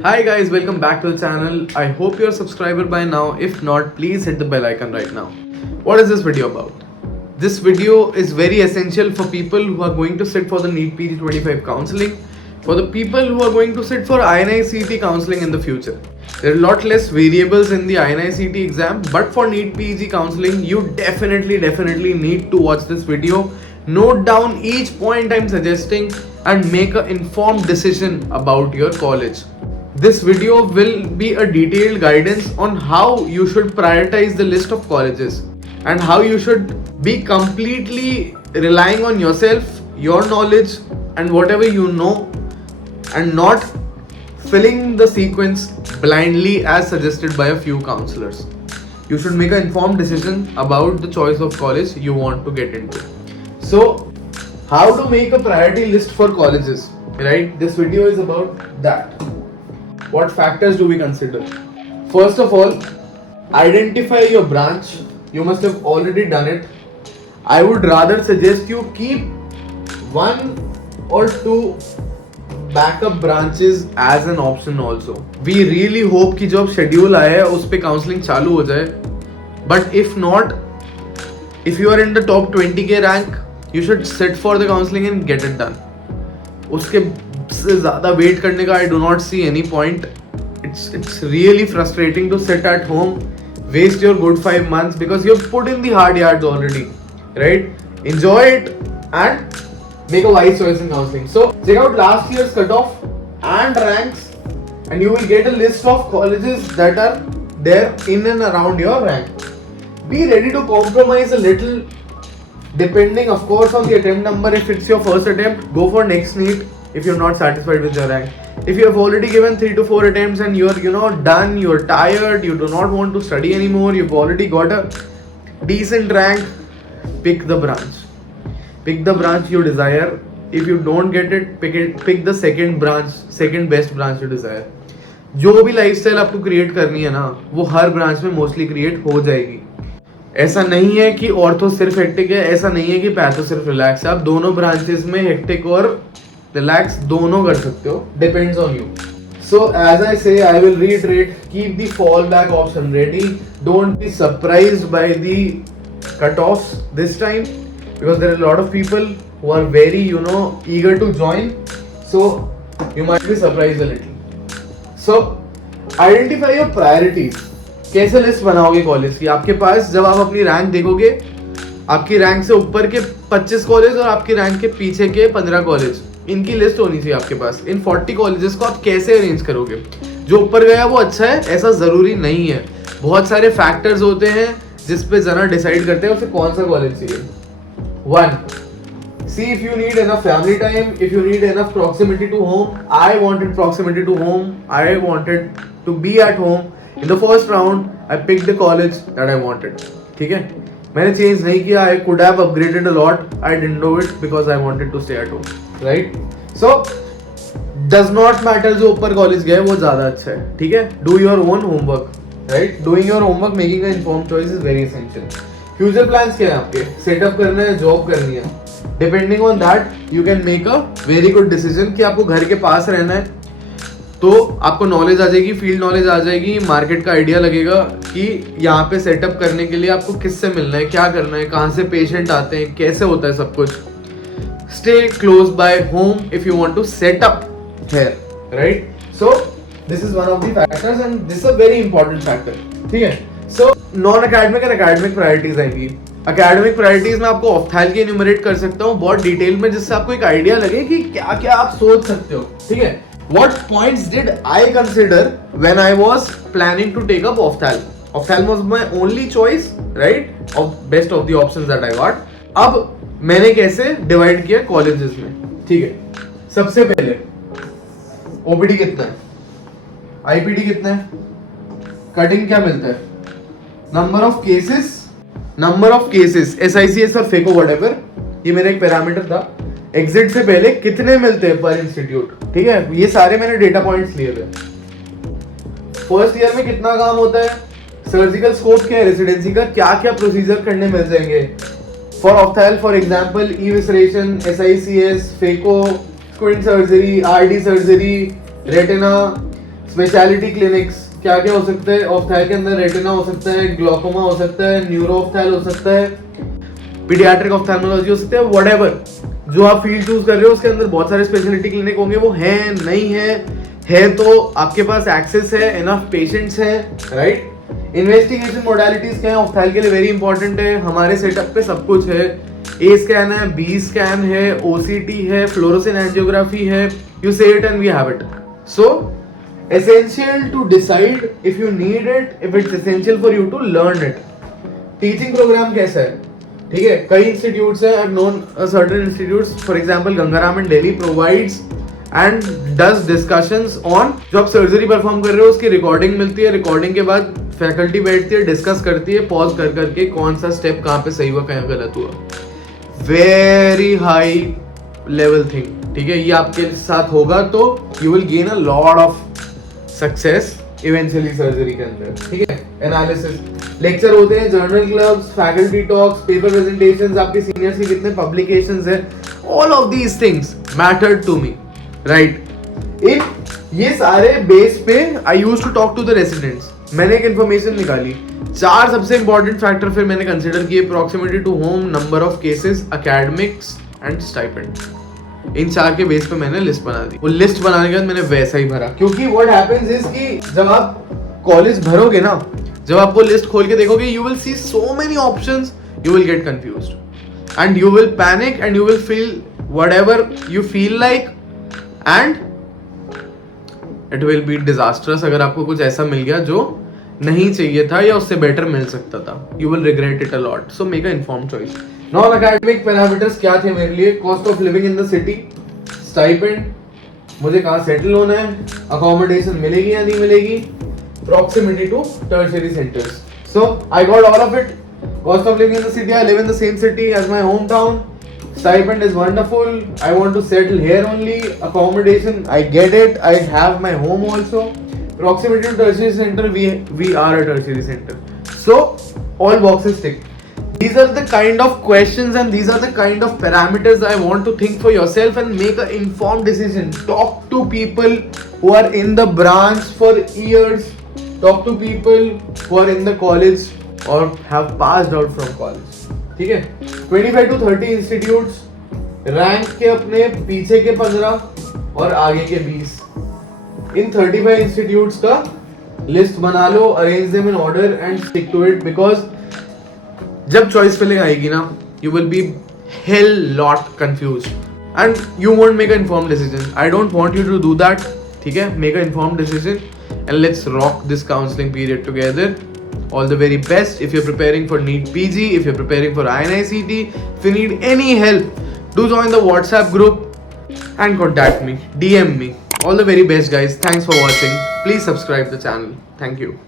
Hi guys, welcome back to the channel. I hope you're a subscriber by now. If not, please hit the bell icon right now. What is this video about? This video is very essential for people who are going to sit for the NEET PG 25 counseling, for the people who are going to sit for INI CET counseling in the future. There are a lot less variables in the INI CET exam, but for NEET PG counseling, you definitely need to watch this video. Note down each point I'm suggesting and make an informed decision about your college. This video will be a detailed guidance on how you should prioritize the list of colleges and how you should be completely relying on yourself, your knowledge, and whatever you know, and not filling the sequence blindly as suggested by a few counselors. You should make an informed decision about the choice of college you want to get into. So, how to make a priority list for colleges, right? This video is about that. What factors do we consider? First of all, identify your branch. You must have already done it. I would rather suggest you keep one or two backup branches as an option also. We really hope कि जब schedule आए उस पे counseling चालू हो जाए. But if not, if you are in the top 20k rank, you should sit for the counseling and get it done. उसके से ज़्यादा वेट करने का I do not see any point. It's really frustrating to sit at home, waste your good 5 months because you've put in the hard yards already, right? Enjoy it and make a wise choice in counseling. So check out last year's cutoff and ranks, and you will get a list of colleges that are there in and around your rank. Be ready to compromise a little depending, of course, on the attempt number. If it's your first attempt, go for next NEET. If you're not satisfied with your rank, if you have already given 3 to 4 attempts and you're done, you're tired, you do not want to study anymore, you've already got a decent rank, pick the branch you desire. If you don't get it, pick the second best branch you desire. जो भी lifestyle आपको create करनी है ना, वो हर branch में mostly create हो जाएगी. ऐसा नहीं है कि ऑर्थो सिर्फ हेक्टिक है, ऐसा नहीं है कि पैथो सिर्फ रिलैक्स है. आप दोनों ब्रांचेस में हेक्टिक और रिलैक्स दोनों कर सकते हो, depends on you. So as I say, I will reiterate, keep the fallback option ready. Don't be surprised by the cutoffs this time because there are a lot of people who are very eager to join. So you might be surprised a little. So identify your priorities. कैसे list बनाओगे college की? आपके पास जब आप अपनी rank देखोगे, आपकी rank से ऊपर के 25 कॉलेज और आपकी रैंक के पीछे के 15 कॉलेज, इनकी लिस्ट होनी चाहिए आपके पास. इन 40 कॉलेजेस को आप कैसे अरेंज करोगे? जो ऊपर गया वो अच्छा है ऐसा जरूरी नहीं है. बहुत सारे फैक्टर्स होते हैं जिस पे जरा डिसाइड करते हैं उसे कौन सा कॉलेज चाहिए. 1. See if you need enough family time, if you need enough proximity to home. I wanted proximity to home. I wanted to be at home. In the first round, I picked the college that I wanted. ठीक है? मैंने change नहीं किया. I could have upgraded a lot. I didn't do it because I wanted to stay at home. Right? So does not matter जो ऊपर college गया वो ज़्यादा अच्छा है. ठीक है? Do your own homework. Right? Doing your homework, making an informed choice is very essential. Future plans क्या है आपके? Setup करना है, जॉब करनी है. Depending on that, you can make a very good decision कि आपको घर के पास रहना है. तो आपको नॉलेज आ जाएगी, फील्ड नॉलेज आ जाएगी, मार्केट का आइडिया लगेगा कि यहाँ पे सेटअप करने के लिए आपको किससे मिलना है, क्या करना है, कहाँ से पेशेंट आते हैं, कैसे होता है सब कुछ. Stay close by home if you want to set up here, right? So this is one of the factors and this is a very important factor. ठीक है? So non academic and academic priorities आएंगी. Academic priorities में आपको ऑफ्थैल की enumerate कर सकता हूँ बहुत डिटेल में, जिससे आपको एक आइडिया लगे कि क्या क्या आप सोच सकते हो. ठीक है? What points did I consider when I was planning to take up Opthal? Opthal was my only choice, right? Of best of the options that I got. अब मैंने कैसे डिवाइड किया कॉलेजेस में? ठीक है, सबसे पहले OPD कितना है, IPD कितना है, कटिंग क्या मिलता है, नंबर ऑफ केसेस SICS और FECO whatever, ये मेरा एक पैरामीटर था. एग्जिट से पहले कितने मिलते हैं पर इंस्टीट्यूट. ठीक है? ये सारे मैंने डेटा पॉइंट्स लिए थे. फर्स्ट ईयर में कितना काम होता है, सर्जिकल स्कोप क्या है, रेसिडेंसी का क्या क्या प्रोसीजर करने मिल जाएंगे. For ophthal for example evisceration, SICS, phaco, squint surgery, RD surgery, retina, speciality clinics क्या क्या हो सकते हैं? ऑफ्थाल के अंदर रेटिना हो सकता है, ग्लोकोमा हो सकता है, न्यूरो ऑफ्थाल हो सकता है, पीडियाट्रिक ऑफ्थाल्मोलॉजी हो सकता है, व्हाटएवर जो आप फील्ड चूज कर रहे हो उसके अंदर बहुत सारे स्पेशलिटी क्लिनिक होंगे। वो है नहीं है तो आपके पास एक्सेस है, इनफ पेशेंट्स है, राइट? इन्वेस्टिगेशन मोडालिटीज क्या है ऑफ्थाल के लिए? वेरी इंपॉर्टेंट है। हमारे सेटअप पे सब कुछ है। ए स्कैन है, बी स्कैन है, ओसीटी है, फ्लोरोसेंट एंजियोग्राफी है। You say it and we have it. So essential to decide if you need it, if it's essential for you to learn it. Teaching program कैसा है? ठीक है, कई institutes हैं, I have known certain institutes, for example Gangaram in Delhi provides and does discussions on, जो आप surgery perform कर रहे हो उसकी रिकॉर्डिंग मिलती है, रिकॉर्डिंग के बाद फैकल्टी बैठती है, डिस्कस करती है, पॉज कर करके कौन सा स्टेप कहाँ पे सही हुआ, कहाँ गलत हुआ। वेरी हाई लेवल थिंग, ठीक है? ये आपके साथ होगा तो you will gain a lot of success eventually surgery के अंदर, ठीक है? एनालिसिस लेक्चर होते हैं, journal clubs, faculty talks, paper presentations, आपके सीनियर्स के कितने पब्लिकेशंस हैं, all of these things matter to me, right? In ये सारे बेस पे I used to talk to the residents. मैंने एक इन्फॉर्मेशन निकाली, 4 सबसे इंपॉर्टेंट फैक्टर फिर मैंने कंसिडर किए, proximity to home, number of cases, academics and stipend. इन 4 के बेस पे मैंने लिस्ट बना दी। वो लिस्ट बनाने के बाद मैंने वैसा ही भरा, क्योंकि व्हाट हैपेंस इज कि जब आप कॉलेज भरोगे ना, जब आप वो लिस्ट खोल के देखोगे, you will see so many options, you will get confused and you will panic and you will feel whatever you feel like and it will be disastrous. अगर आपको कुछ ऐसा मिल गया जो नहीं चाहिए था या उससे बेटर मिल सकता था, you will regret it a lot. So make a informed choice. Non academic parameters क्या थे मेरे लिए? Cost of living in the city, stipend, मुझे कहाँ सेटल होना है, अकोमोडेशन मिलेगी या नहीं मिलेगी, proximity to tertiary centres. So I got all of it. Cost of living in the city, I live in the same city as my hometown. Stipend is wonderful. I want to settle here only. Accommodation, I get it. I have my home also. Proximity to tertiary center, we are a tertiary center. So all boxes tick. These are the kind of questions and these are the kind of parameters I want to think for yourself and make an informed decision. Talk to people who are in the branch for years. Talk to people who are in the college or have passed out from college. ठीक है? 25 to 30 institutes, rank के अपने पीछे के 15 और आगे के 20. इन 35 institutes का लिस्ट बना लो, arrange them in order and stick to it, because जब चॉइस फिलिंग आएगी ना, you will be hell lot confused and you won't make an informed decision. I don't want you to do that. ठीक है? Make an informed decision and let's rock this counseling period together. All the very best. If you're preparing for NEET PG, if you're preparing for INICT, if you need any help, do join the WhatsApp group and contact me, DM me. All the very best, guys. Thanks for watching. Please subscribe the channel. Thank you.